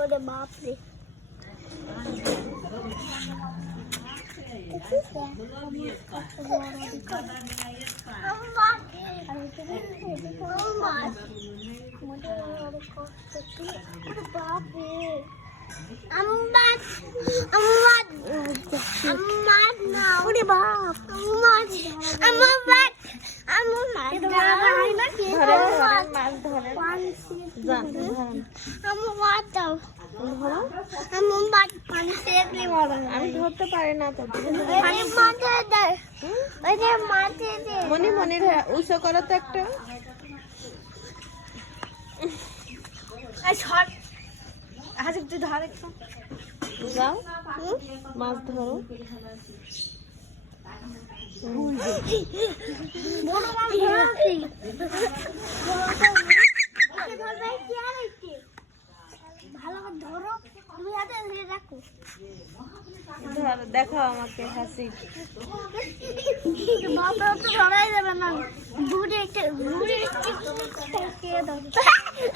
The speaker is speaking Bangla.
ওরে বাপ রে আমি ধরতে পারি না তো। মনি মনির উঁচু করো তো একটা। যাও মাছ ধরো। দেখো আমাকে হাসি। বাবা তো ধরাই যাবে না।